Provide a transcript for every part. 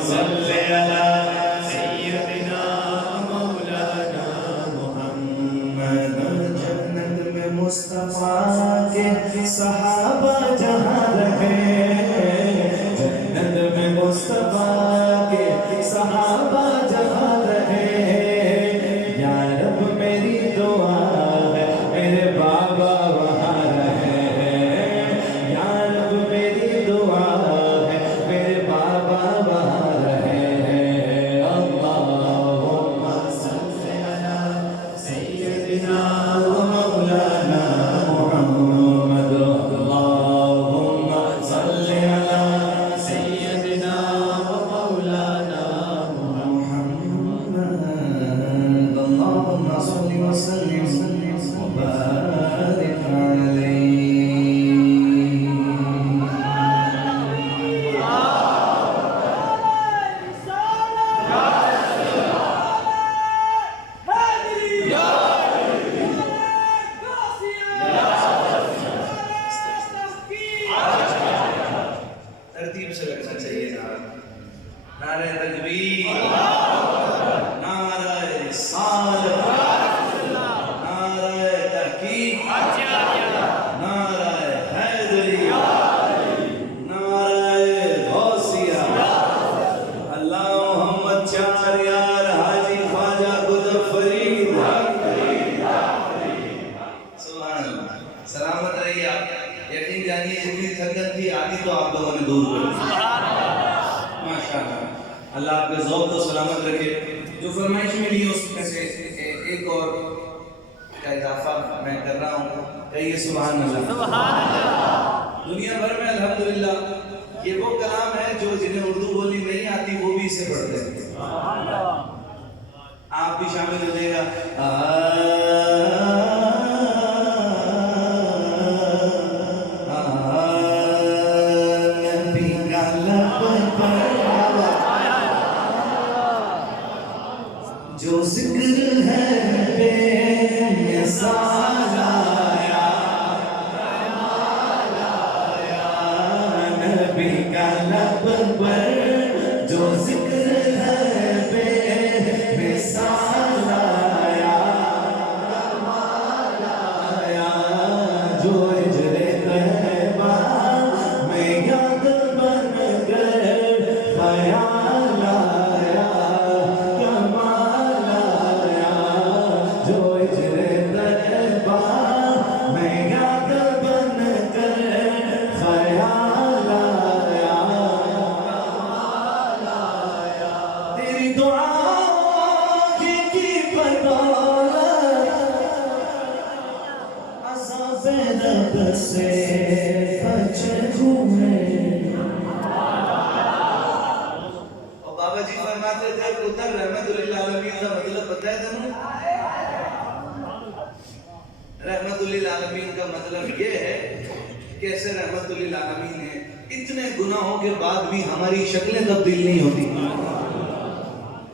सल्ले अला सय्यदिना मौलाना मुहम्मद। जन्नत में मुस्तफा के सहाबा जहां रहे, जन्नत में मुस्तफा के सहाबा जहां रहे। या रब मेरी दुआ है मेरे बाबा वहां रहे, या रब मेरी दुआ है मेरे बाबा वहां रहे। अल्लाहुम्मा सल्ली अला सय्यदिना मौलाना मुहम्मद। अल्लाहुम्मा सल्ली अला सय्यदिना मौलाना मुहम्मद। अल्लाहुम्मा सल्ली व सल्लिम व बारिक अलैहि। तरतीब से लगना चाहिए नारा। नारे तकबीर, नारे रिसालत, नारे तहकीक, नारे हैदरी, नारे गौसिया। अल्लाह मोहम्मद चार यार हाजी ख्वाजा खुद फरीद। सुभान अल्लाह। सलामत रहिए आप। यकीन जानिए जितनी थकन थी आधी तो आप लोगों ने दूर कर दी। माशाअल्लाह, अल्लाह आपके ज़ौक़ को सलामत रखे। जो फरमाइश मिली है उसमें से एक और का इजाफा मैं कर रहा हूँ। कहिए सुभान अल्लाह। दुनिया भर में अल्हम्दुलिल्लाह ये वो कलाम है जो जिन्हें उर्दू बोलनी नहीं आती वो भी इसे पढ़ते हैं। आप भी शामिल हो जाएगा। जो जिक्र है बेमिसाल आया, नबी का लब पर जो जिक्र है बेमिसाल आया, जो हिजरे तैयबा में याद बन गए ख्याल आया, कमाल आया। जो हिजरे तैयबा में याद बन गए ख्याल आया, कमाल आया। तेरी दुआ की बदौलत अज़ाब रब से बच हुए। और बाबा जी फरमाते थे पुत्र रहमतुल्लिल आलमीन का मतलब पता है तुम्हें? रहमतुल्लिल आलमीन का मतलब ये है कि ऐसे रहमतुल्लिल आलमीन है, इतने गुनाहों के बाद भी हमारी शक्लें तब्दील नहीं होती।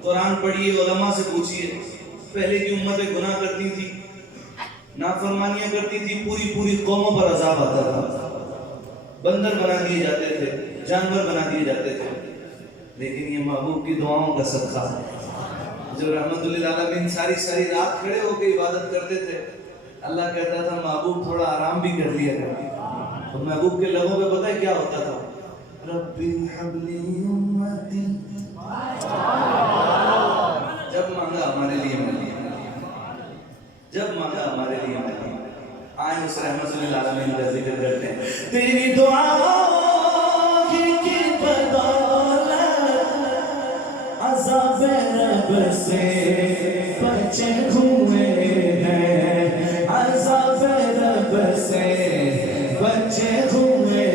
कुरान पढ़िए, उलमा से पूछिए, पहले की उम्मतें गुनाह करती थी, नाफरमानियां करती थी, पूरी पूरी कौमों पर अजाब आता था, बंदर बना दिए जाते थे, जानवर बना दिए जाते थे। लेकिन ये महबूब की दुआओं का सदका जो रहमतुल्लिल आलमीन सारी सारी रात खड़े होकर इबादत करते थे, अल्लाह कहता था महबूब थोड़ा आराम भी कर लिया कर। तो महबूब के लबों पे पता है क्या होता था? रब्बी हबली उम्मती। जब मांगा हमारे लिए मिल लिया, जब मांगा हमारे लिए मिल लिया। आए उस रहमतुल्लिल आलमीन का जिक्र करते हैं। तेरी दुआ की बदौलत अज़ाब रब से बचे हुए हैं, अज़ाब रब से बचे हुए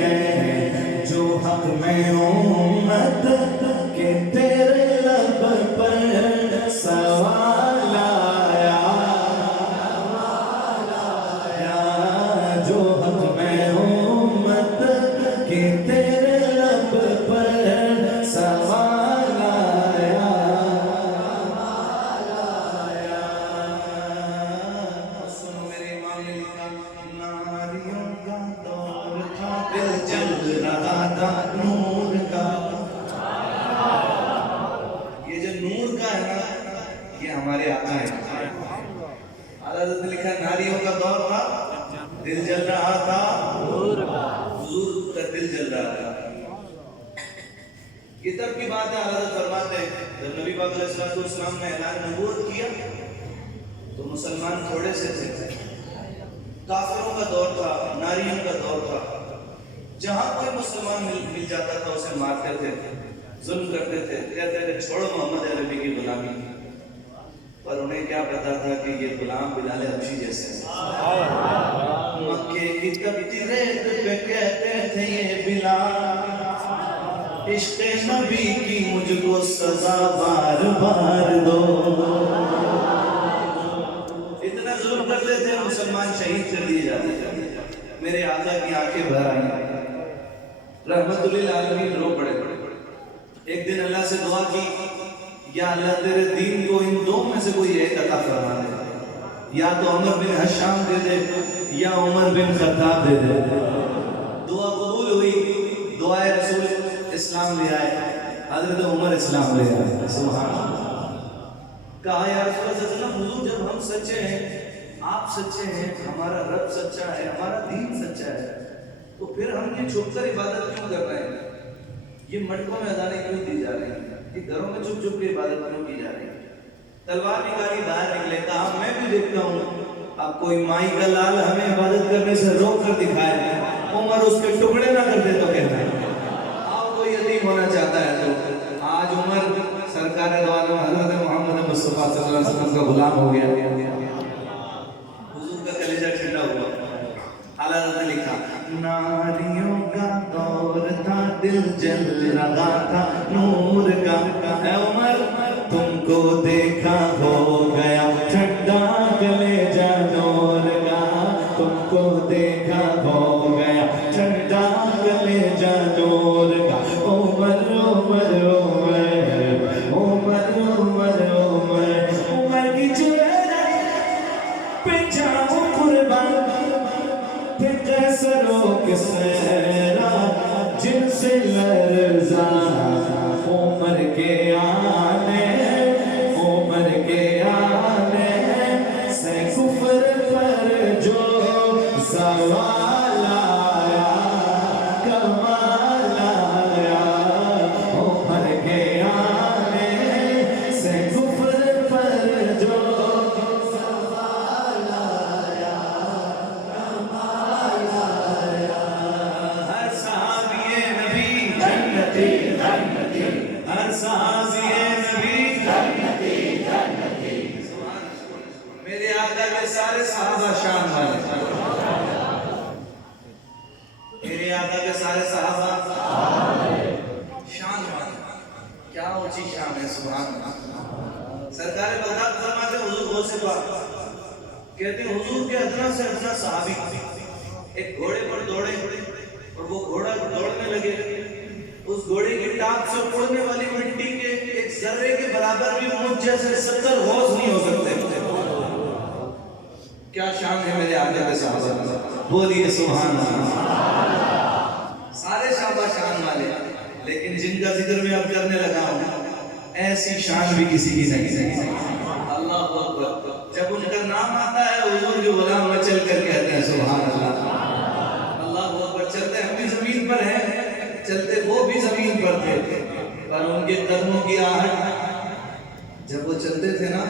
हैं। जो हक में उम्मत के तेरे लब पर सवाल आया, जो हक में उम्मत के तेरे लब पर सवाल आया। सुनो मेरे इमाम ने लिखा, नारियों का दौर था, दिल जल रहा था नूर का। किताब की बात है, हज़रत फरमाते हैं जब नबी पाक अलैहिस्सलाम ने ऐलान नबूवत किया तो मुसलमान थोड़े से थे, काफिरों का दौर था, नारियों का दौर था, जहां कोई मुसलमान मिल जाता था उसे मारते थे, जुल्म करते थे, कहते थे छोड़ो मोहम्मद अरबी की गुलामी। पर उन्हें क्या पता था कि ये गुलाम बिलाल हबशी जैसे मक्के की कच्ची रेत पे कहते थे ये बिलाल इश्क़ नबी की मुझको सजा बार बार दो। इतना जुल्म करते थे, मुसलमान शहीद कर दिए जाते थे। मेरे आका की आंखें भर आई, रहमतुल्लिल आलमीन रो पड़े। एक दिन अल्लाह से दुआ की, या अल्लाह तेरे दीन को इन दो में से कोई एक अता फरमा दे, या तो उमर बिन हशाम दे दे या उमर बिन खत्ताब दे दे। दुआ कबूल हुई, दुआए रसूल इस्लाम ले आए, हजरत उमर इस्लाम ले आए। सुभान अल्लाह। कहा या रसूल अल्लाह, हुजूर जब हम सच्चे हैं, आप सच्चे हैं, हमारा रब सच्चा है, हमारा दीन सच्चा है, तो फिर हम ये छुपकर इबादत क्यों कर रहे हैं? ये मटकों में अदाने क्यों दी जा रही है? ये घरों में चुप चुप के इबादत क्यों की जा रही है? तलवार निकाली, बाहर निकले, कहा मैं भी देखता हूँ, अब कोई माई का लाल हमें इबादत करने से रोक कर दिखाए, उमर उसके टुकड़े ना कर दे तो कहता है आप कोई यतीम होना चाहता है तो आज उमर सरकार द्वारा हज़रत मोहम्मद मुस्तफा सल्लल्लाहु अलैहि वसल्लम का गुलाम हो गया। हुजूर का कलेजा ठंडा हुआ। हालात ने लिखा, नारियों का दौर था, दिल जल रहा था नूर का, है उमर तुमको देखा हो गया ठंडा कलेजा नूर का, तुमको देखा हो गया ठंडा कलेजा नूर का। उमर उमर उमर उमर उमर उमर उमर की चुहरे पे जाऊं कुर्बान, कैसरों के सहरा जिनसे लर्जा, उमर के आने से कुफर पर जो सवाल आया, कमाल आया, उमर के आने से कुफर पर जो सवाल आया, कमाल आया। हर सहाबिए नबी जन्नती जन्नती, हर सहाबिए नबी जन्नती जन्नती। मेरे आका के सारे सहाबा शान वाले, मेरे आका के सारे सहाबा शान वाले। क्या ऊंची शान है, सुभान अल्लाह। सरकार बगदाद फरमाते हुजूर गौस से बात कहते हैं, हुजूर के अदना से अदना सहाबी एक घोड़े पर दौड़े और वो घोड़ा दौड़ने लगे, उस घोड़े की टाप से उड़ने वाली मिट्टी के एक जर्रे के बराबर भी मुझ जैसे 70 गौस नहीं हो सकते। क्या शान है मेरे आका के सहाबा, बोलिए सुभान अल्लाह। सारे सहाबा शान वाले, लेकिन जिनका जिक्र मैं अब करने लगा हूँ ऐसी शान भी किसी की नहीं। अल्लाह अकबर। जब उनका नाम आता है हुजूर के गुलाम मचल कर कहते हैं सुभान अल्लाह। अल्लाह अकबर। चलते हम भी जमीन पर हैं, चलते वो भी जमीन पर थे, पर उनके कदमों की आहट जब वो चलते थे ना,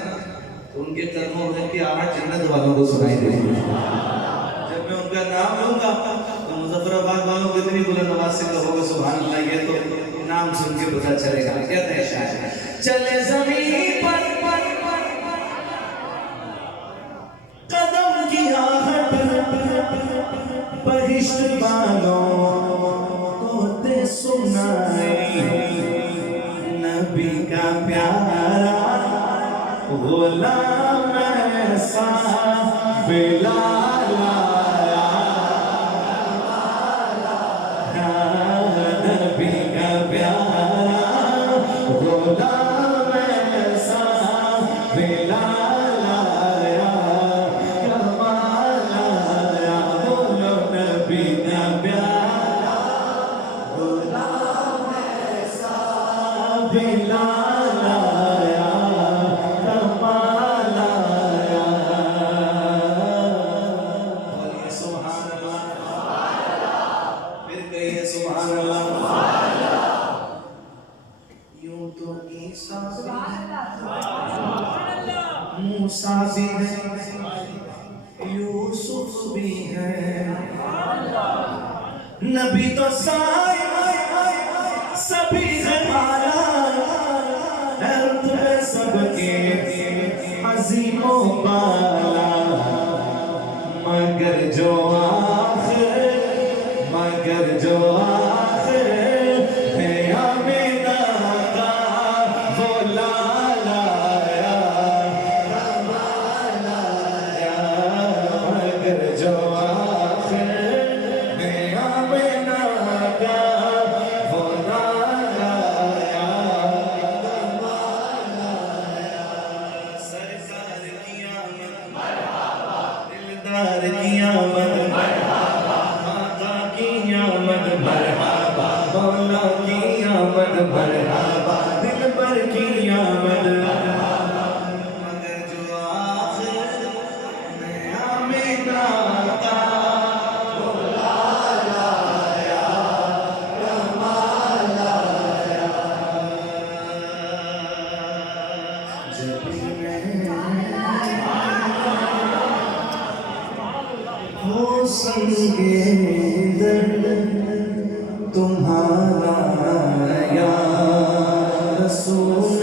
तो उनके कदमों की आहट जन्नत वालों को सुनाई देती है। जब मैं उनका नाम लूंगा तो मुजफ्फराबाद वालों को इतनी बुलंद आवाज से कहोगे सुभान अल्लाह, ये तो नाम सुन के पता चलेगा। कहते हैं शायद चले जमीन पर कदम की आहट, बहिश्त वालों को दे सुनाई, नबी का प्यारा गुलाम ऐसा बिलाल आया, नबी का प्यारा गुलाम ऐसा बिलाल आया, कमाल आया। बोलो नबी का प्यारा गुलाम ऐसा बिलाल आया, कमाल आया। बोलिए सुभान अल्लाह, फिर कहिए सुभान अल्लाह। मूसा भी है, यूसुफ भी है, नबी तो सभी है मारा, तुम्हें सबके अजीमों पाला, मगर जो आखिर है आमिना का वो लाला या, मगर जो आखिर है आमिना का वो लाला या, सरकार की आमद दिलदार की आमद, मौला की आमद मरहबा, दिलबर की आमद, मगर जो आखिर में आमिना का वो लाला या कमाल आया, जब मैं हो संगे दर्द तुम्हारा या रसूल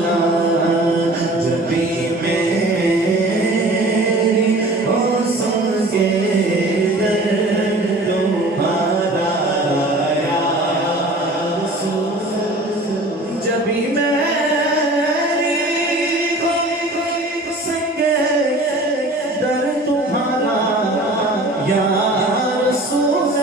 अल्लाह, जब भी मेरी हो संगे दर्द तुम्हारा या रसूल अल्लाह, जब भी मेरी हो संगे दर्द तुम्हारा या रसूल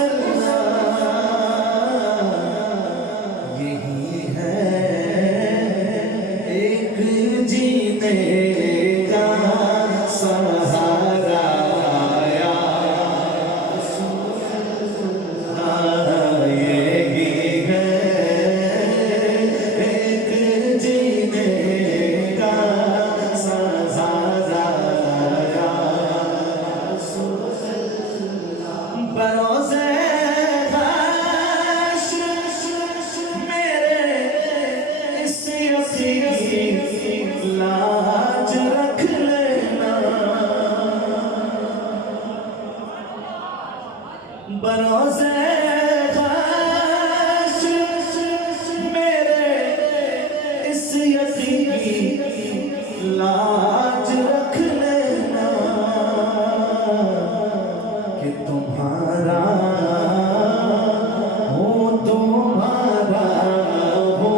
लाज रख लेना, बरोज़े ख़ाश मेरे इस यकीन की लाज रख लेना, कि तुम्हारा हो तुम्हारा हो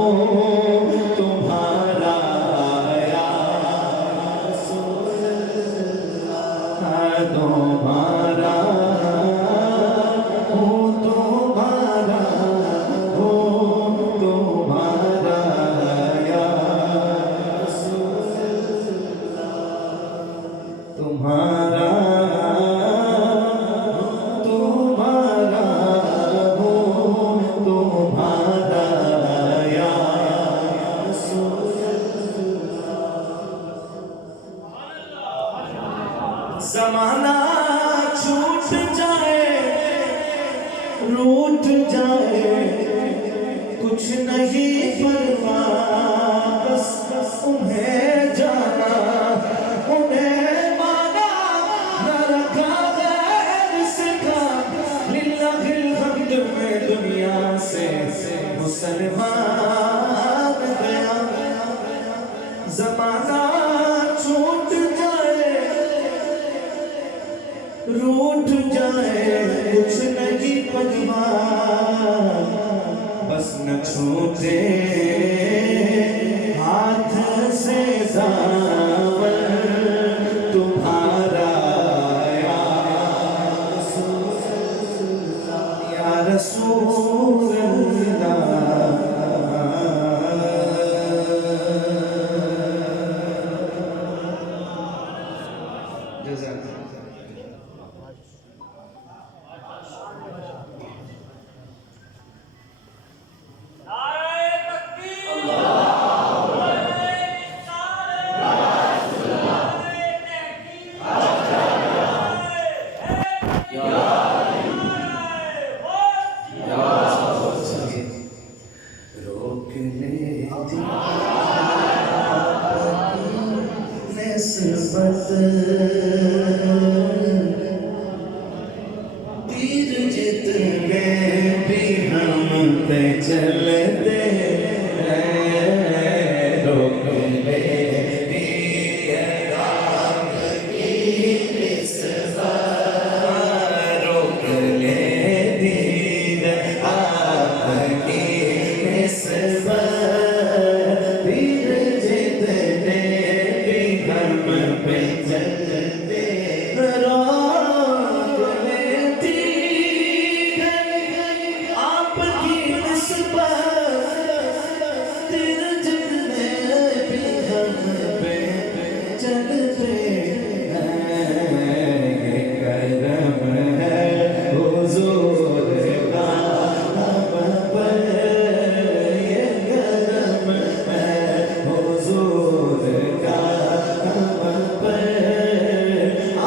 तुम्हारा या रसूल अल्लाह, तुम्हारा हो तुम्हारा हो तुम्हारा या रसूल अल्लाह, तुम्हारा ज़माना छूट जाए रूठ जाए कुछ नहीं परवाह, बस उन्हें जाना उन्हें माना, न रखा गैर सिखा, लिल्लाहिल हम्द में दुनिया से मुसलमान गया। ज़माना छूट रूठ जाए कुछ नहीं परवाह, बस न छूटे हाथ से दामन तुम्हारा या रसूल अल्लाह। तीर जितने भी हम पे चलते रोक ले रोक ले तीर आपकी तीर जितने भी हम पे चलते रोक ले तीर आपकी तीर जितने भी हम पे चलते करम है हुजूर का हम पर ये करम है हुजूर का हम पर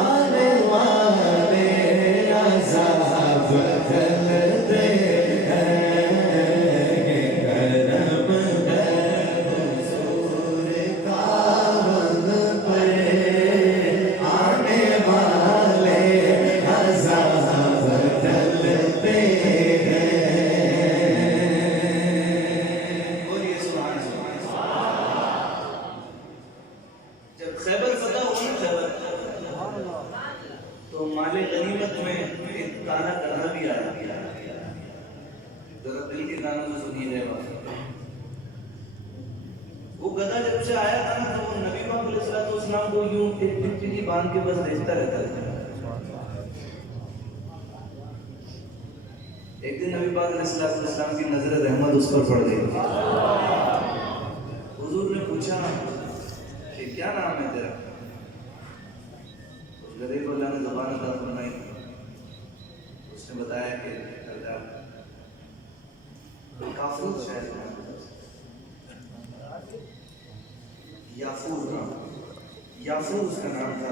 आने वाले अज़ाब टलते हैं करम है हुजूर का हम पर आने वाले अज़ाब टलते हैं। बोलिए सुभान अल्लाह। जब खैबर फतह हुआ ना खैबर, तो माले गनीमत में एक काला गधा भी आया। जरा दिल के कानों से सुनिए गए बात। वो गधा जब से आया था ना, तो वो नबी पाक अलैहिस्सलाम को यूं एक टिकटिकी बांध के बस देखता रहता था। एक दिन नबी पाक अलैहिस्सलाम की नजर रहमत उस पर पड़ गई। हुजूर ने पूछा कि क्या नाम है तेरा? उस गधे को अल्लाह ने ज़ुबान अता फरमाई। उसने बताया कि काफूर शायद याफूर उसका नाम था।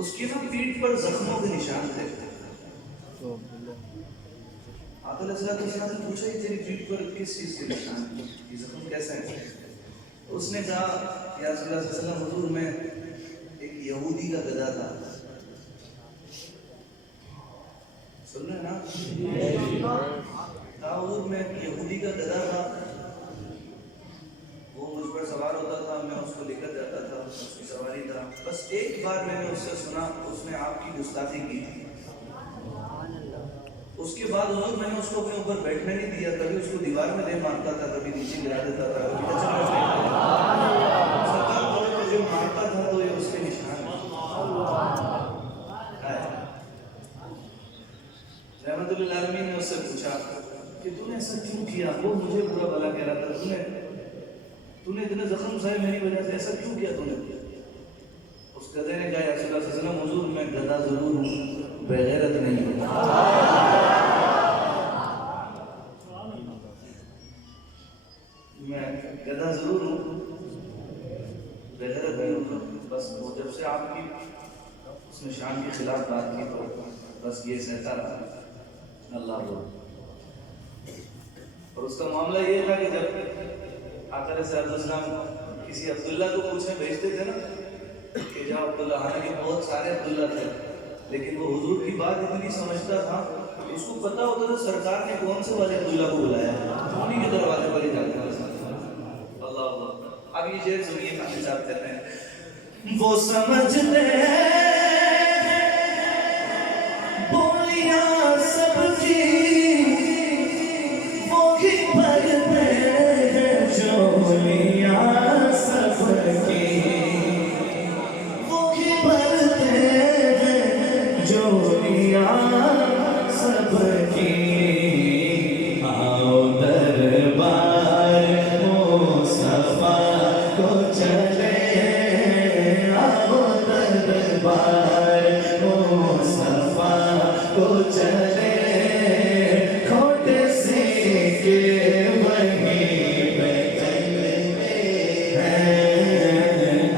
उसकी ना पीठ पर जख्मों के निशान थे। आका अलैहिस्सलाम ने पूछा कि तेरी पीठ पर किस चीज के निशान हैं? ये जख्म कैसा है? उसने कहा या रसूलुल्लाह सल्लल्लाहु अलैहि वसल्लम, हुजूर में एक यहूदी का गधा था। सुन रहे ना? हुजूर में एक यहूदी का गधा था। वो मुझ पर सवार होता था, मैं उसको लेकर जाता था, उसकी सवारी था। बस एक बार मैंने उससे सुना, उसने आपकी गुस्ताखी की थी। उसके बाद हुजूर मैंने उसको अपने ऊपर बैठने नहीं दिया। कभी उसको दीवार में दे मारता था, कभी नीचे गिरा देता था, कभी सरकार मुझे मारता था। तो ये उसके निशान रहमतुल्लिल आलमीन ने उससे पूछा कि तूने ऐसा क्यों किया? वो मुझे बुरा भला कह रहा था, तूने इतने जख्म सहे मेरी वजह से, ऐसा क्यों किया तूने? उस गधे ने कहा या रसूलुल्लाह सल्लल्लाहु अलैहि वसल्लम, हुजूर मैं गधा जरूर हूँ, बेगैरत नहीं हूँ। मैं गधा जरूर हूँ, बेगैरत नहीं हूँ। बस वो जब से आपकी उसने शान के खिलाफ बात की तो बस ये सहता रहा। अल्लाह वो और उसका मामला ये था कि जब आका अलैहिस्सलाम किसी अब्दुल्ला को पूछने भेजते थे ना कि जाओ अब्दुल्ला, हालांकि बहुत सारे अब्दुल्ला थे, लेकिन वो हुजूर की बात इतनी समझता था, उसको पता होता था सरकार ने कौन से वाले अब्दुल्ला को बुलाया, उन्हीं के दरवाजे पर ही जाते थे। अल्लाह अल्लाह। अब ये शेर सुनिए, काफी साहब कहते हैं, वो समझते हैं बोलियां सबकी, वो ही भरते हैं चोलियां सबकी, वो ही भरते हैं चोलियां सबकी। आओ दरबार मुस्तफा को चले, आओ दरबार मुस्तफा को चले, खोटे सीखे वहीं पे चले हैं।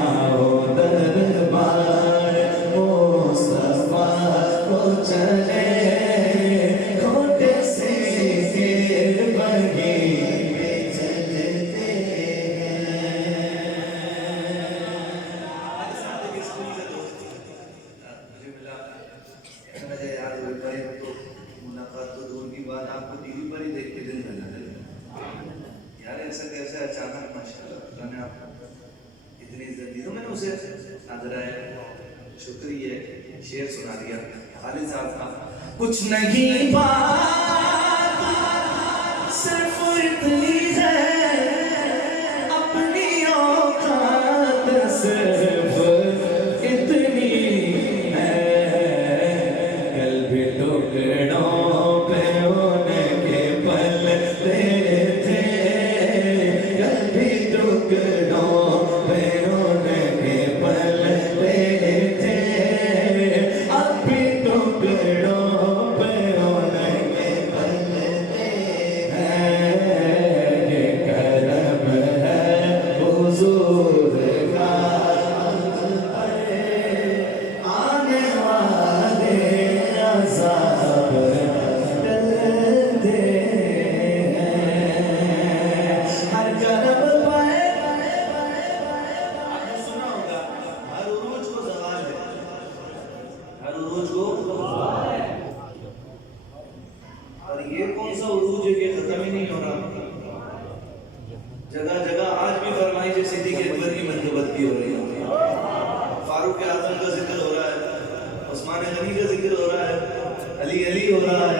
आओ दरबार मुस्तफा को चले, खोटे सीखे वहीं पे चले। उसे नजर आए, शुक्रिया, शेर सुना दिया खालिद साहब का। कुछ नहीं बात सिर्फ इतनी है, अपनी औकात सिर्फ इतनी है, कल्ब टुकड़ों पे होने के पल तेरे थे, कल्ब टुकड़ों पे होने के पल तेरे थे, अब भी टुकड़ों पे होने के पल तेरे हैं, ये करम है हुजूर का, आने वाले अज़ाब टलते हैं, हर करम पाए। आपने सुना होगा हर उरूज को ज़वाल है, हर उरूज को, और ये कौन सा उरूज है कि खत्म ही नहीं हो रहा। जगह जगह आज भी फरमाइश सिद्दीक़ अकबर की मंक़बत की हो रही है, फारूक आज़म का जिक्र हो रहा है, उस्मान गनी का जिक्र हो रहा है, अली अली हो रहा है,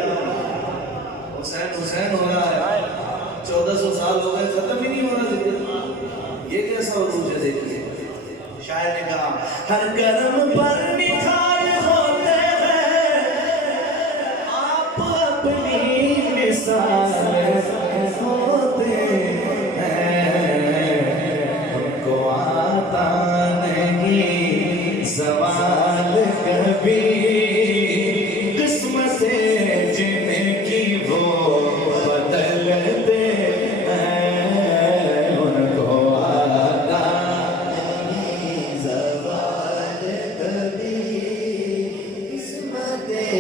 हुसैन हुसैन हो रहा है। 1400 साल हो गए, खत्म ही नहीं हो रहा जिक्र। ये कैसा उरूज है देखिए। शायर ने कहा हर कदम पर निखार होते हैं, आप अपनी मिसाल होते हैं, हमको आता नहीं सवाल कभी, किस्मतें जिनकी वो बदलते हैं, उनको आता नहीं सवाल कभी, किस्मतें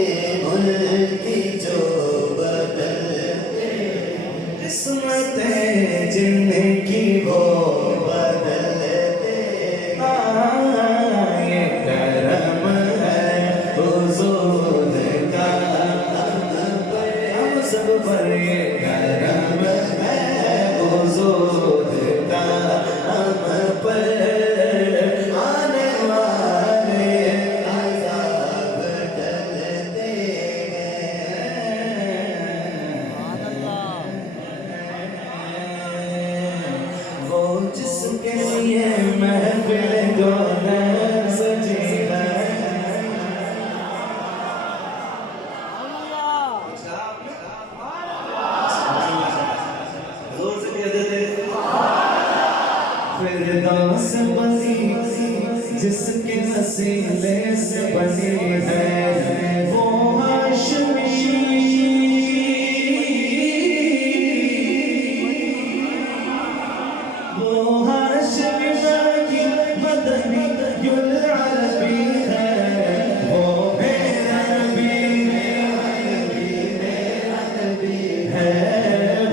उनकी जो बदलते, किस्मतें जिनकी वो बदलते, ये करम है हुजूर का, हम सब पर ये करम है हुजूर का, हम पर आने वाले अज़ाब टलते हैं, वो जिसके लिए महफिल गोलर सजी है। जोर से कह देते फिरदौस बनी जिसके वसीले से बनी है, वो हाशमी, वो हाशमी की मदनी युल अरबी है, वो मेरा नबी, मेरा नबी है,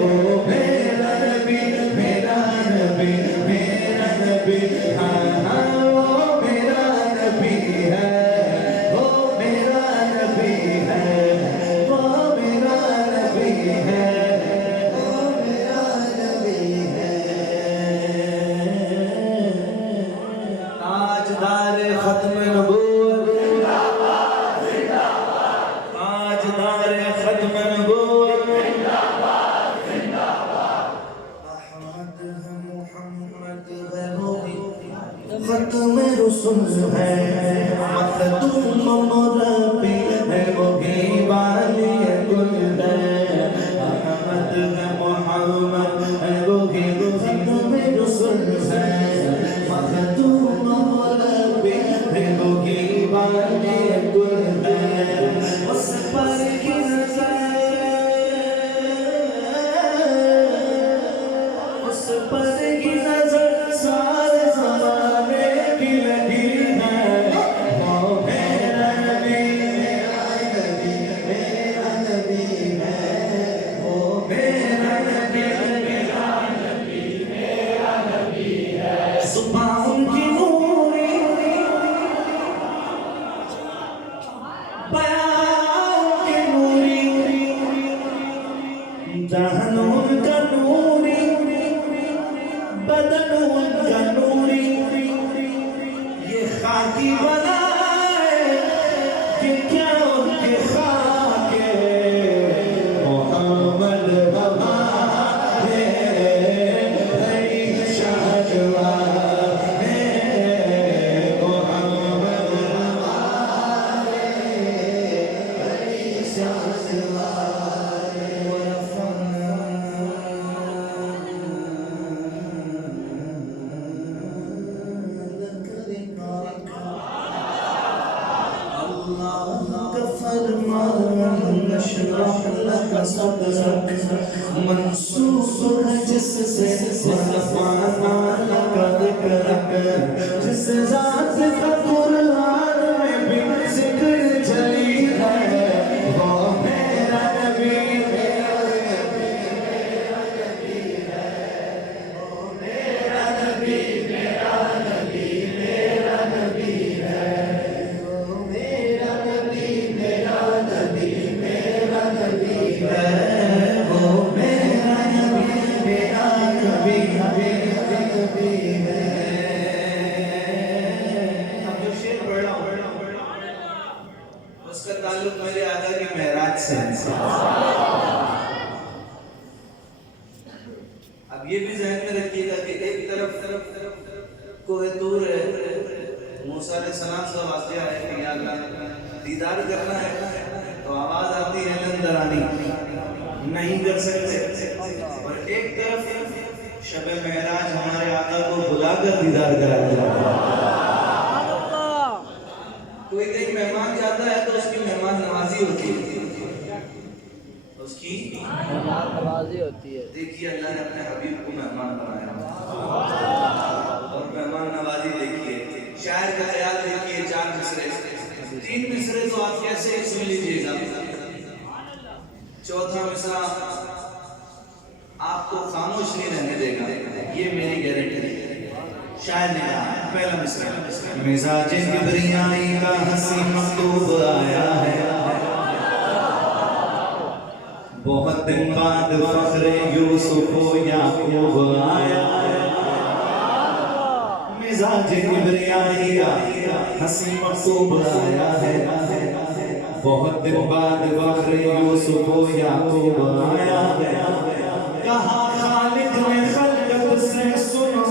वो मेरा नबी, मेरा नबी, मेरा नबी, हाँ हाँ वो मेरा नबी है, वो मेरा नबी है, वो मेरा नबी है, वो मेरा नबी है। ताजदार खत्म नबूवत, ताजदार खत्म नबूवत, अहमद है मुहम्मद है नबी, खत्म रसूल है, मखदूम मुरब्बी है, वो भी वाली कुल है, अहमद है मुहम्मद है, वो भी खत्म रसूल है, मखदूम मुरब्बी है, वो भी वाली कुल है, उस पर की उस पर की नजर सारे ज़माने की लगी है, वो मेरा नबी, मेरा नबी, मेरा नबी है, वो मेरा नबी, मेरा नबी, मेरा नबी है, सुबह उनकी नूरी, बयान की नूरी, जहन उनका नूरी, बदन उनका नूरी, खाकी बनाए कि क्या उनके खाके मोहम्मद हमारे शहनवाज़ मोहम्मद हमारे मंसूब है जिससे जिस ज़ात का कुरान में भी जिक्र चली है वो मेरा नबी उसका ताल्लुक मेरे आका की महराज से है। अब ये भी ज़हन में रखिएगा कि एक तरफ कोहे तूर है, मूसा अलैहिस्सलाम का वाक़या है कि या अल्लाह दीदार करना है तो आवाज़ आती है नंदरानी, नहीं कर सकते। और एक तरफ शब महराज हमारे आका को बुलाकर दीदार कराया जाता है। कोई कहीं मेहमान जाता है तो उसकी मेहमान नवाजी होती है, उसकी मेहमान नवाजी होती है। देखिए अल्लाह ने अपने हबीब को मेहमान बनाया और मेहमान नवाजी देखिए। शायर का ख्याल देखिए, 4 मिसरे, 3 मिसरे तो आप कैसे सुन लीजिएगा, चौथा मिसरा आपको खामोश नहीं रहने देगा, ये मेरी गारंटी है। शायर ने कहा पहला मिसरा, मिजाजे किबरियाई का हंसी मकतूब आया है, बहुत दिन बाद फख्रे यूसुफ याकूब आया है। मिजाजे किबरियाई का हंसी मकतूब आया है, बहुत दिन बाद फख्रे यूसुफ याकूब आया है। कहा खालिद ने खल्कत से सुनो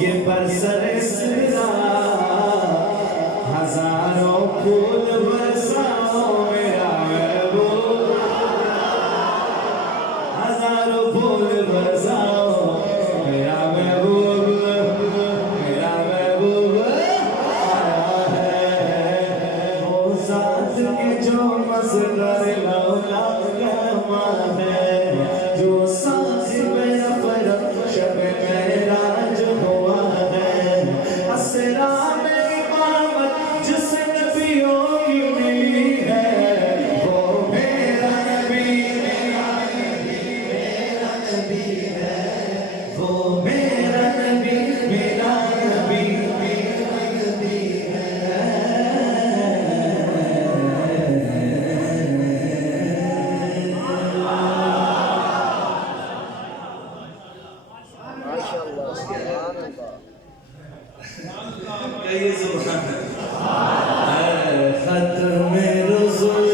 ये बरसरे सिरा, हजारों फूल बरसाओ मेरा महबूब, हजारों फूल बरसाओ मेरा महबूब, मेरा महबूब आया है। वो ज़ात के जो मज़दर लौला कलमा है, जो साहिब अफ़रक शब महराज हुआ है। असरा में इमामत जिस नबियों की मिली है, वो मेरा नबी, मेरा नबी, मेरा नबी है। वो मेरा नबी, मेरा नबी, मेरा नबी है। कहिए सुभान अल्लाह। खत्म रसूल,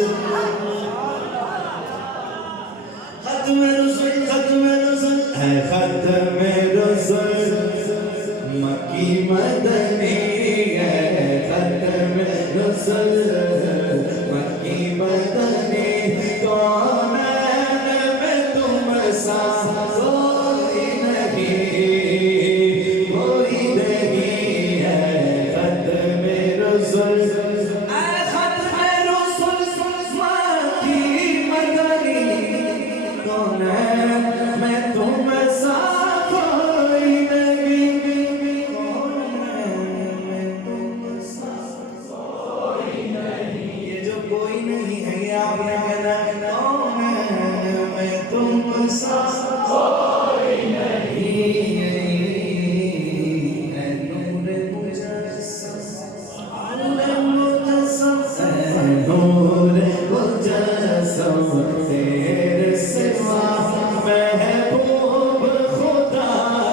खत्म रसूल, खत्म रसूल, खत्म रसूल मक्की मदनी है। खत्म रसूल मक्की मदनी, कौन में तुम सा कोई नहीं, कोई नहीं है। खत्म रसूल, खत्म रसूल मक्की मदनी, कौन मैं तुम सा कोई नहीं, कौन मैं तुम सा कोई नहीं। ये जो कोई नहीं है ये आपने कहना है, कौन मैं तुम सा कोई नहीं। नूर मुजस्सम, नूर मुजस्सम, तेरे सिवा महबूब खुदा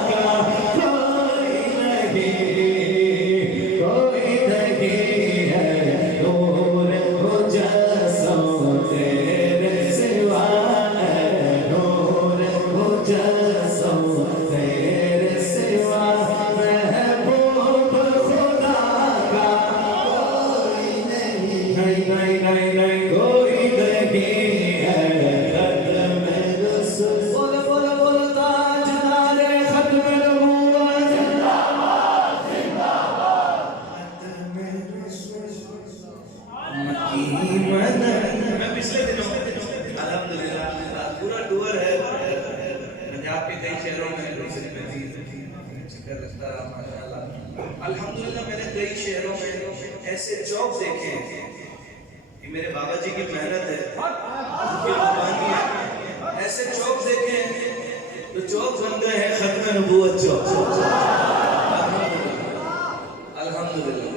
का कोई नहीं, कोई नहीं। अल्हम्दुलिल्लाह मैंने कई शहरों में ऐसे चौक देखे हैं कि मेरे बाबा जी की मेहनत है, उनकी कुर्बानी है। ऐसे चौक देखे हैं तो चौक बन गए हैं खत्म नबूवत चौक। अल्हम्दुलिल्लाह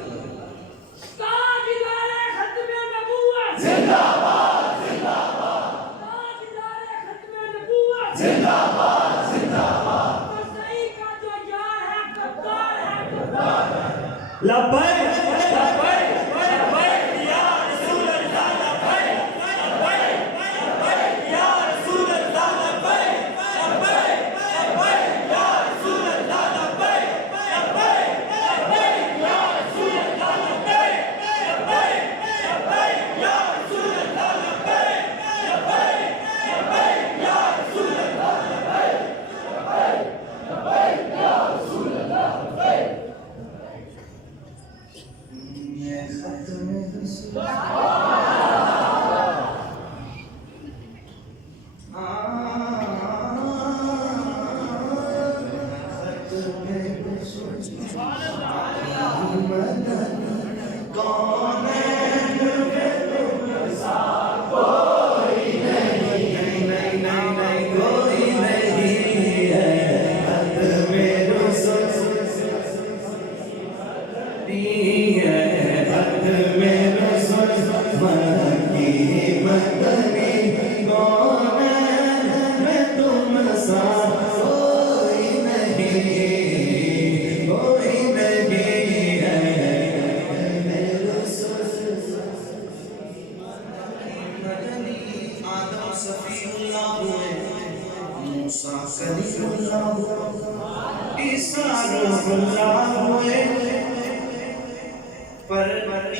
पर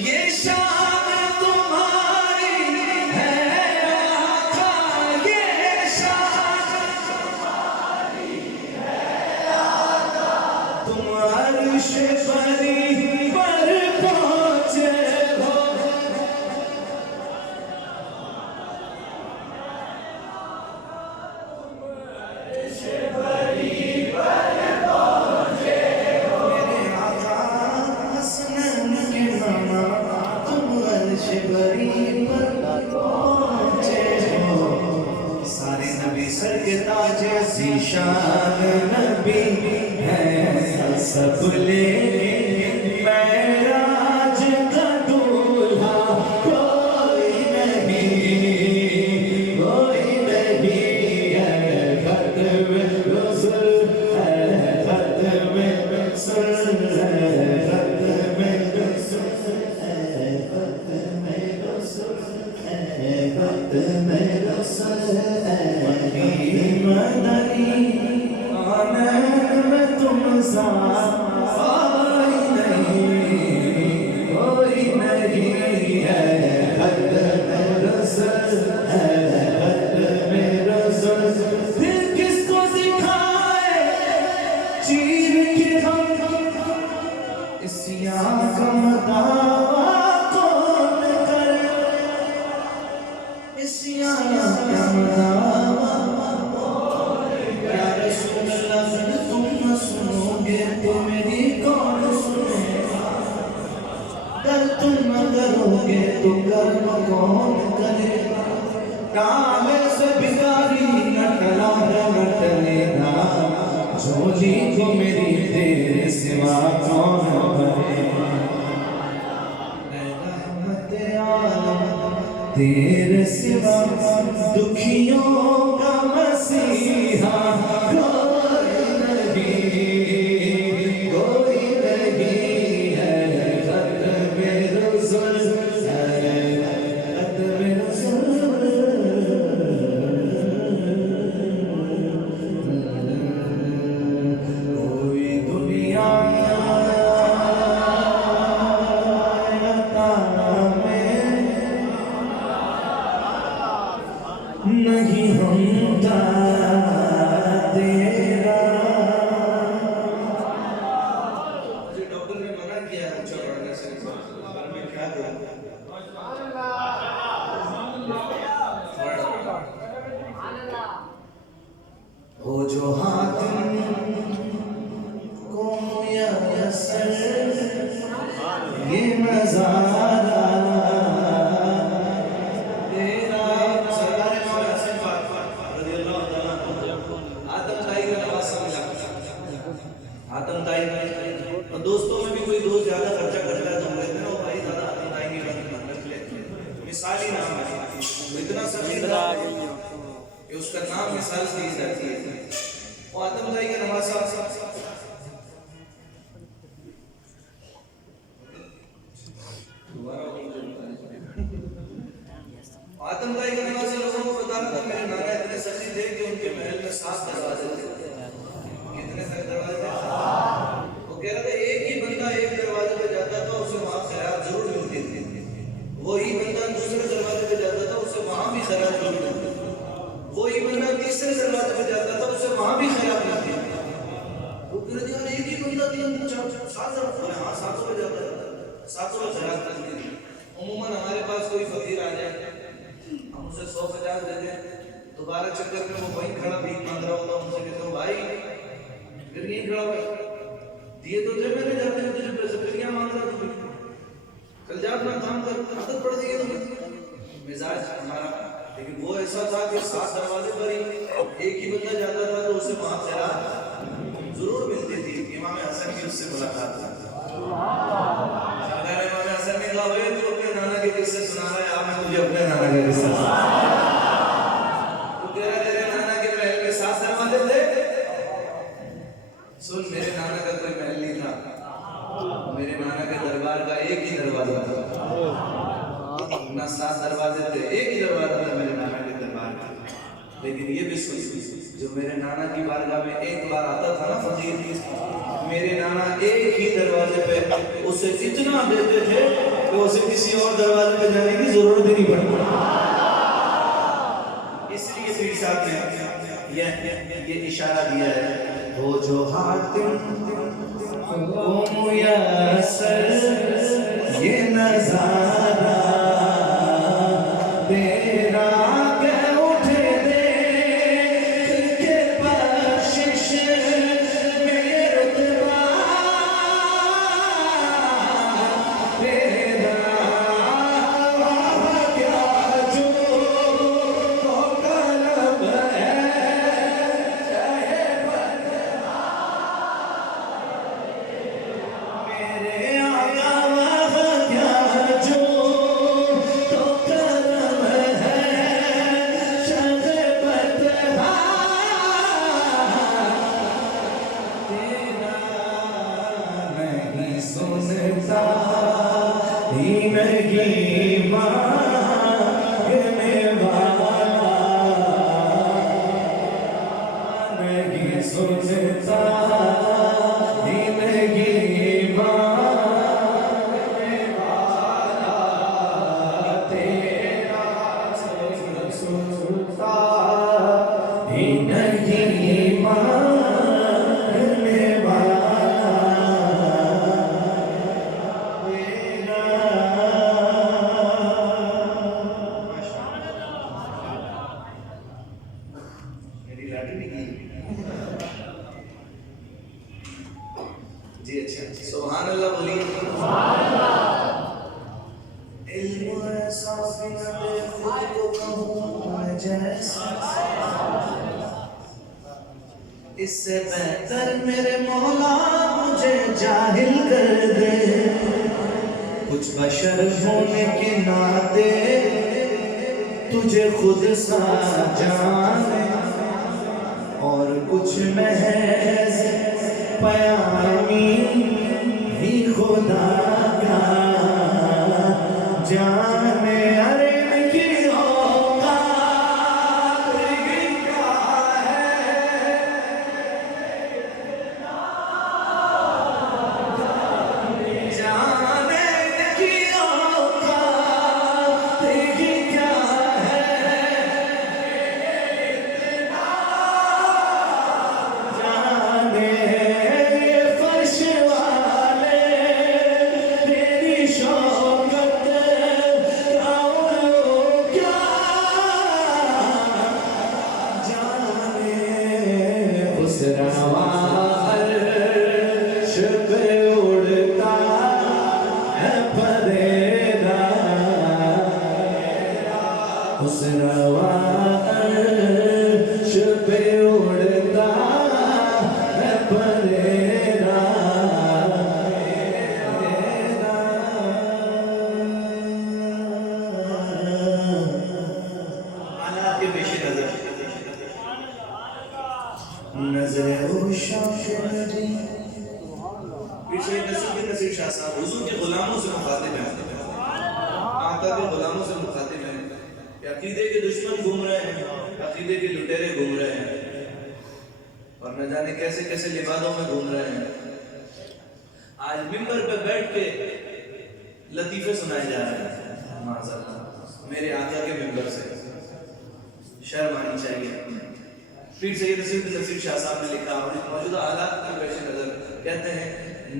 ये शान तुम्हारी है आका, ये शान तुम्हारी है आका, तुम अर्श बरी पर पहुंचे हो। अर्श बरी पर पहुंचे हो मेरे आका, हसनैन के मामा तुम अर्श बरी पर पहुंचे हो। सारे नबी सर के ताज ज़ीशान नबी है, सब ले महराज का दूल्हा कोई नहीं है, खत्म रसूल है, खत्म रसूल है, खत्म रसूल है, खत्म रसूल है, खत्म रसूल है। मदनी आने में तुम सा कोई नहीं है, खत्म रसूल है, खत्म रसूल। दिल किसको दिखाए चीर के हम इस यहाँ का दावा कौन करे, इस यहाँ का दावा या रसूल अल्लाह, तुम न सुनोगे तो मेरी कौन सुनेगा, अगर तुम न करोगे तो कर्म कौन करेगा। काले से बिगाड़ी न टला है न टलेगा, झोली को मेरी तेरे सिवा कौन भरेगा। ऐ रहमत आलम तेरे सिवा दुखियों का मसीहा कोई नहीं है, खत्म रसूल है, खत्म रसूल। कोई दुनिया नहीं होता तेरा। मुझे डॉक्टर ने मना किया ऊंचा बढ़ने से, पर मैं क्या करूं। वो जो हाथ को आतंकवादी करने वाले लोगों को बता रहा था मेरे नाना इतने सच्ची थे कि उनके महल में 7 दरवाजे थे। कितने सारे दरवाजे थे? वो कह रहा था एक ही बंदा एक दरवाजे पे जाता था उसे वहां खैरात जरूर मिलती थी, वही बंदा दूसरे दरवाजे पे जाता था उसे वहां भी खैरात जरूर मिलती थी, वही बंदा तीसरे दरवाजे पे जाता था उसे वहां भी खैरात मिलती थी। वो कह रहे यार एक ही बंदा 3-4-7 दरवाजे, हाँ 7 पे जाता था, 7 पे खैरात मिलती थी। उम्मन हमारे पास कोई फकीर आ जाए, हम उसे 100-50 दे दें, दोबारा चक्कर में वो वहीं खड़ा भीख मांग रहा होता, उनसे कहते हो भाई फिर यहीं खड़ा हुआ दिए तो थे मैंने, जाते हैं तुझे पैसे फिर यहाँ मांग रहा तू, चल जा अपना काम कर, आदत पड़ गई है तुम्हें मिजाज हमारा। लेकिन वो ऐसा था कि 7 दरवाजे पर ही एक ही बंदा जाता था तो उसे वहां खैरात जरूर मिलती थी। इमाम हसन की उससे मुलाकात हुई। इमाम हसन ने कहा भाई तू अपने नाना के किस्से सुना रहा है, आप मैं तुझे अपने नाना के किस्से सुना। तू कह रहा तेरे नाना के महल में 7 दरवाजे थे। सुन, मेरे नाना का कोई महल नहीं था, मेरे नाना के दरबार का एक ही दरवाजा था, ना 7 दरवाजे थे, एक ही दरवाजा था मेरे नाना के दरबार का। लेकिन ये भी सुन, जो मेरे नाना की बारगाह में एक बार आता था ना फकीर, मेरे नाना एक ही दरवाजे पे उसे इतना देते थे कि उसे किसी और दरवाजे पे जाने की जरूरत ही नहीं पड़ती। इसलिए पीर साहब ने ये इशारा दिया है, वो जो हातिम को मुयस्सर ये नजारा तेरा जी। अच्छा, सुभान अल्लाह बोलिए। इल्म ऐसा बिना खुद को कहूं जैसा, इससे बेहतर मेरे मौला मुझे जाहिल कर दे। कुछ बशर होने के नाते तुझे खुद सा जाने, और कुछ महज पयामी ही खुदा का जाने। अरे की औकात क्या है, जाने की औकात क्या है, जाने नजरे नसीर शाह साहब हुजूर के गुलामों से मुखातिब हैं, आका के गुलामों से मुखातिब हैं। अकीदे के दुश्मन घूम रहे हैं, अकीदे के लुटेरे घूम रहे हैं और न जाने कैसे कैसे लिबादों में घूम रहे हैं। आज मिंबर पे बैठ के लतीफे सुनाए जा रहे हैं माज़अल्लाह मेरे आका के मिंबर से, शर्म आनी चाहिए। फिर सैयद नसीर शाह साहब ने लिखा और मौजूदा हालात के पेश नजर कहते हैं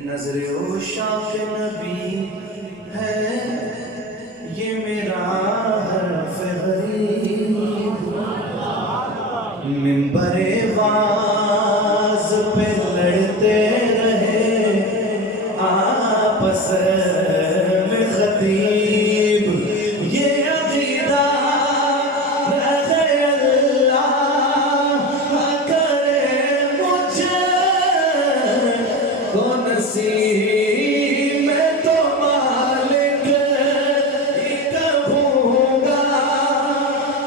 नजरे ओ शाह नबी है ये मेरा हर्फ गरीब, मिंबरे वाज पे लड़ते रहे आपस में खतीब, ये अकीदा अल्लाह करे मुझे को नसीब में तो मालिक ही कहूँगा,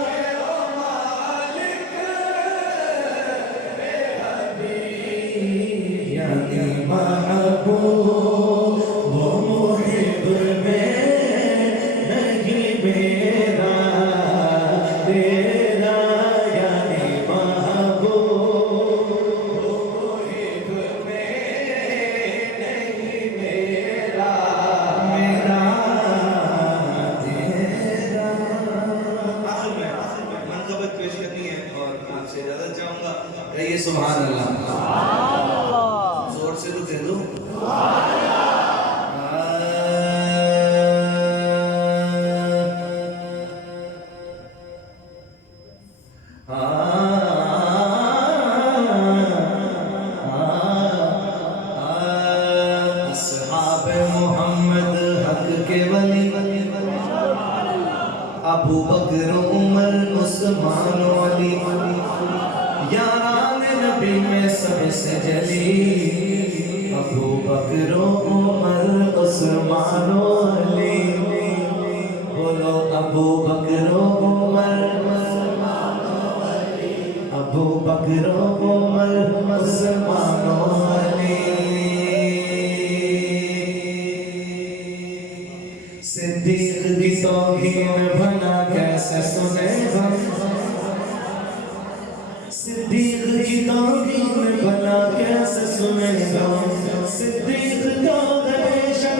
मेरा मालिक बेहबीब यानी महबूब वो मुहिब में नहीं मेरा तेरा, यानी महबूब वो मुहिब में नहीं मेरा मेरा तेरा। आखिर में मनक़बत पेश करनी है और आपसे इजाज़त चाहूँगा। कहिए सुभान अल्लाह, जोर से तो कह दो। अस्हाबे मोहम्मद हक के वली अबू बकर उमर उस्मान अली, यारान नबी में सबसे जली अबू बकर उमर उस्मान अली। बोलो अबू बकर उमर अबू बकर उमर उस्मान अली। सिद्दीक की तौहीन भला कैसे सुने हम, सिद्दीक की तौहीन भला कैसे सुने हम, सिद्दीक तो बेशक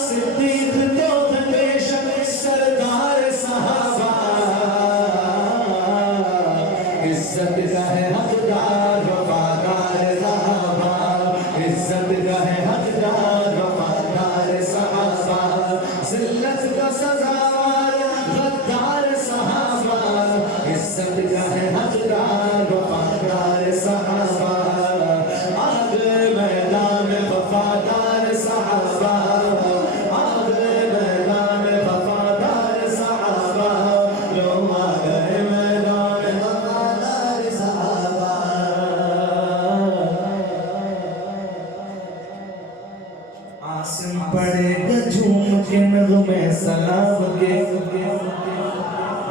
सिद्दीक तो बेशक सरदार सहाबा, इज्जत का है हकदार वफादार सहाबा, इज्जत का है हकदार वफादार सहाबा, जिल्लत का सजावार गद्दार सहाबा, इज्जत का है हकदार वफादार सहाबा, आग मैदान वफादार सहाबा, आग मैदान वफादार सहाबा, लो आ गए मैदान वफादार सहाबा। आसिम पड़ेगा झूम के नग़मे सलाम के,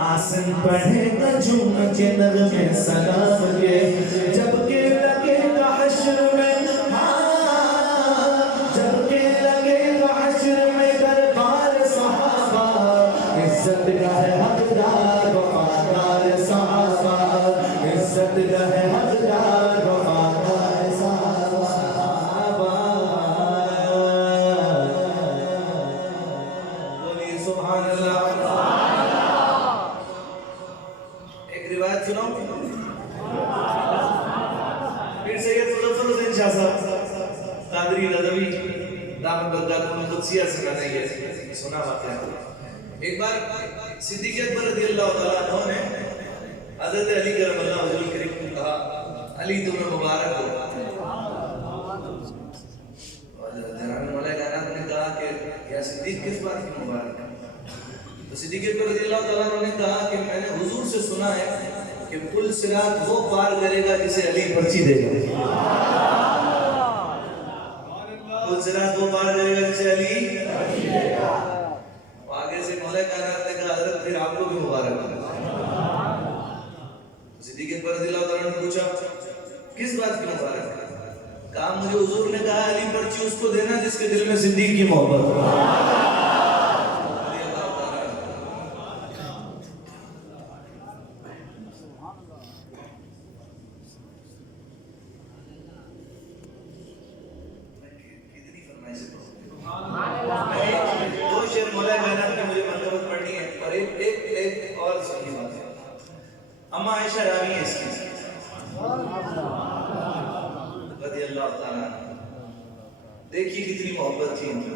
आसिम पढ़ेगा झूम के नग़मे सलाम के, जबकि लगेगा हश्र में जबकि लगेगा हश्र में दरबार सहाबा, इज्जत का है हकदार वफादार सहाबा, इज्जत का है हकदार वफादार सहाबा। बोलिए सुभान अल्लाह। एक रिवायत सुनाऊं, फिर सैयद मुज़फ़्फ़रुद्दीन शाह साहब कादरी रज़वी दामत बरकातुहुम क़ुद्सिया से गाने ये सुना वाक़या। एक बार सिद्दीक़ अकबर रज़ियल्लाहु तआला अन्हु ने हज़रत अली करमल्लाहु वजहुल करीम को कहा, अली तुम्हें मुबारक हो। और जनाब मौला कायनात ने कहा कि या सिद्दीक़ किस बात की मुबारक है? तो सिद्दीक़ अकबर रज़ियल्लाहु तआला अन्हु ने कहा कि मैंने हुजूर से सुना है कि पुल सिरात वो पार करेगा जिसे अली पर्ची देगा। पुल सिरात वो पार करेगा जिसे अली आगे से मौला कायनात ने कहा हज़रत फिर आपको भी मुबारक हो। सिद्दीक़ अकबर रज़ियल्लाहु ताला ने पूछा किस बात की मुबारक? कहा मुझे हुजूर ने कहा अली पर्ची उसको देना जिसके दिल में सिद्दीक की मोहब्बत हो। दो शेर मौला कायनात ने मुझे मंतबत पढ़नी है और एक और सही बात है। अम्मा आयशा रावी है इसकी रज़ियल्लाहु ताला। देखिए कितनी मोहब्बत थी उनकी।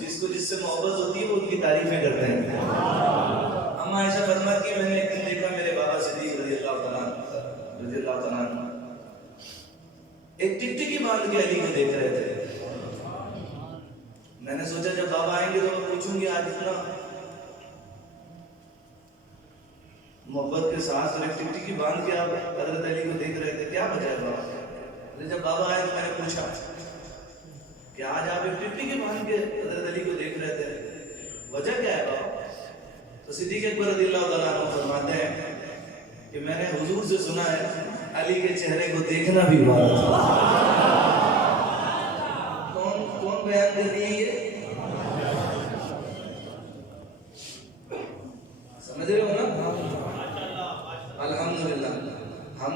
जिसको जिससे मोहब्बत होती है वो उनकी तारीफें करते हैं। अम्मा आयशा फरमाती है मैंने एक दिन देखा मेरे बाबा सिद्दीक रज़ियल्लाहु ताला एक टिकटिकी बांध के अली को देख रहे थे। मैंने सोचा जब बाबा आएंगे तो मैं पूछूंगी आज इतना मोहब्बत के साथ एक टिकटिकी बांध के आप हजरत अली को देख रहे थे, क्या वजह है बाबा? जब बाबा आए तो मैंने पूछा कि आज आप एक टिकटिकी बांध के हजरत अली को देख रहे थे, वजह क्या है बाबा? तो सिद्दीक अकबर रज़ियल्लाहु ताला अन्हु फरमाते हैं कि मैंने हुजूर से सुना है अली के चेहरे को देखना भी इबादत है। कौन बयान कर रही है ये? समझ रहे हो ना? अल्हम्दुलिल्लाह हम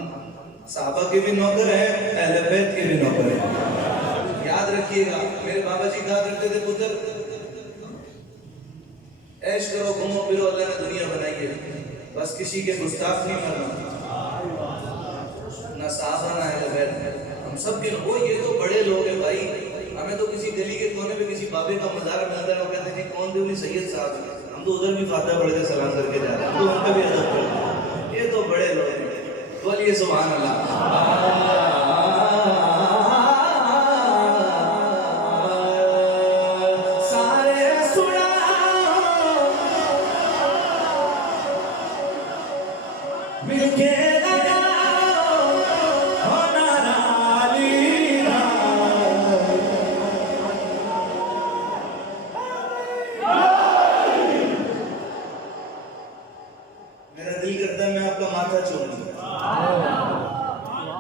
साहबा के भी नौकर हैं, अहले बैत के भी नौकर हैं। याद रखिएगा मेरे बाबा जी कहा करते थे पुत्र ऐश करो घूमो फिरो, अल्लाह ने दुनिया बनाई है, बस किसी के गुस्ताख नहीं करना, ना साहबा ना अहले बैत। हम सब के वो ये तो बड़े लोग हैं भाई। हमें तो किसी गली के कोने में किसी बाबे का मज़ार मिलता है, वो कहते हैं कौन देवली सैयद साहब, हम तो उधर भी फातिहा पढ़ के सलाम करके जा रहे हैं, हम तो उनका भी अदब करते हैं। ये तो बड़े लोग हैं। बोलिए सुभान अल्लाह। सारे सुना मिलके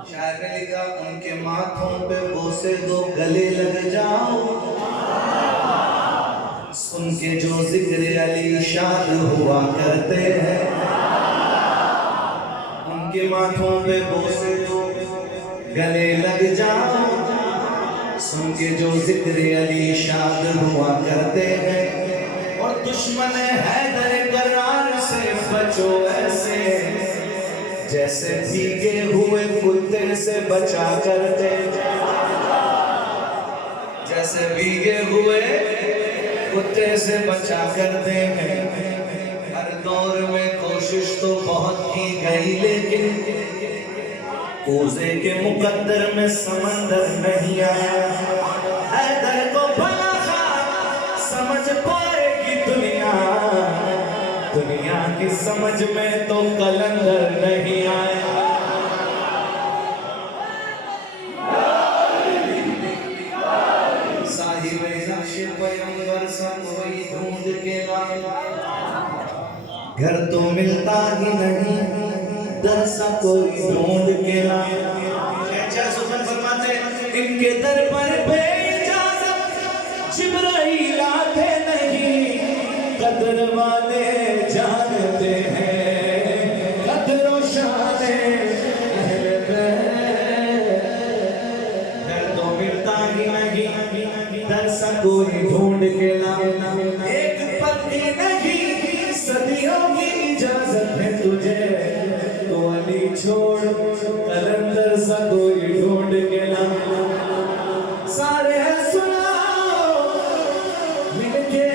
शायर ने लिखा उनके माथों पे बोसे दो गले लग जाओ, सुन के जो जिक्र अली शाद हुआ करते हैं। उनके माथों पे बोसे दो गले लग जाओ, सुन के जो जिक्र अली शाद हुआ करते हैं। और दुश्मन हैदर करार से बचो ऐसे जैसे भीगे हुए कुत्ते से बचा करते, जैसे भीगे हुए कुत्ते से बचा करते हैं। हर दौर में कोशिश तो बहुत की गई लेकिन कोज़े के मुकद्दर में समंदर नहीं आया। हैदर को भला समझ पाएगी दुनिया, दुनिया की समझ में तो कलंदर नहीं आया। साहिब नक्शे पैगंबर सब वही ढूंढ के लाए, घर तो मिलता ही नहीं दर सा कोई ढूंढ के लाए। सुफन फरमाते इनके दर पर बेइजाजत जिब्राइल आते नहीं, कदर वाले जानते हैं कदर व शान अहले बैत। दर तो मिलता ही नहीं दर सा कोई ढूंढ के लाना। एक पल की नहीं सदियों की इजाजत है तुझे, तो अली छोड़ कलंदर सा कोई ढूंढ के लाना। सारे सुनाओ मिलके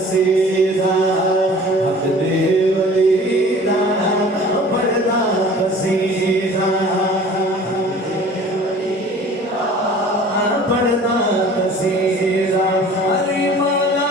सीधा हक दे वलीदा पढ़ना सीधा पढ़ना सीधा। अली मौला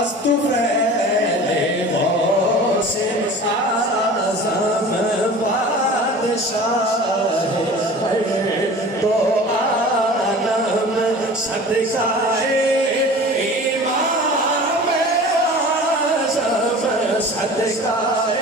अस्तु फैले गौसे आज़म बादशाह है तो आलम सदकाए इमाम आज़म सदकाए